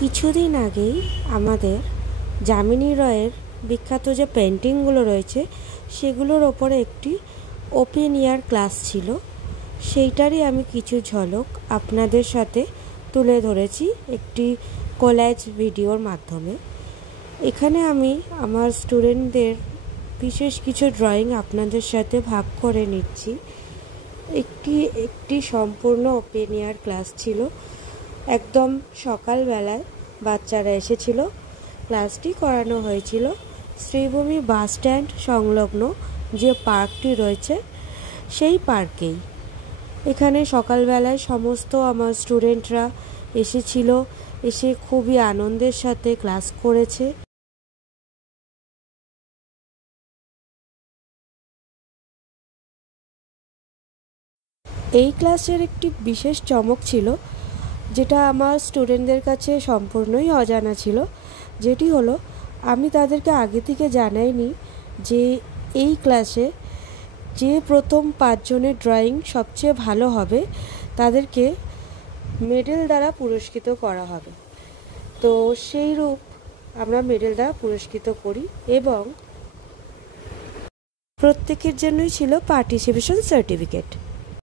কিছুদিন আগেই আমাদের যামিনী রায়ের বিখ্যাত যে পেন্টিংগুলো রয়েছে সেগুলোর ওপরে একটি ওপেন এয়ার ক্লাস ছিল। সেইটারই আমি কিছু ঝলক আপনাদের সাথে তুলে ধরেছি একটি কোলাজ ভিডিওর মাধ্যমে। এখানে আমি আমার স্টুডেন্টদের বিশেষ কিছু ড্রয়িং আপনাদের সাথে ভাগ করে নিচ্ছি। একটি সম্পূর্ণ ওপেন এয়ার ক্লাস ছিল। একদম সকালবেলায় বাচ্চারা এসেছিল, ক্লাসটি করানো হয়েছিল শ্রীভূমি বাস স্ট্যান্ড সংলগ্ন যে পার্কটি রয়েছে সেই পার্কেই। এখানে সকালবেলায় সমস্ত আমার স্টুডেন্টরা এসেছিল, এসে খুবই আনন্দের সাথে ক্লাস করেছে। এই ক্লাসের একটি বিশেষ চমক ছিল, যেটা আমার স্টুডেন্টদের কাছে সম্পূর্ণই অজানা ছিল, যেটি হলো আমি তাদেরকে আগে থেকে জানাইনি যে এই ক্লাসে যে প্রথম 5 জনের ড্রয়িং সবচেয়ে ভালো হবে তাদেরকে মেডেল দ্বারা পুরস্কৃত করা হবে। তো সেই রূপ আমরা মেডেল দ্বারা পুরস্কৃত করি এবং প্রত্যেকের জন্যই ছিল পার্টিসিপেশন সার্টিফিকেট।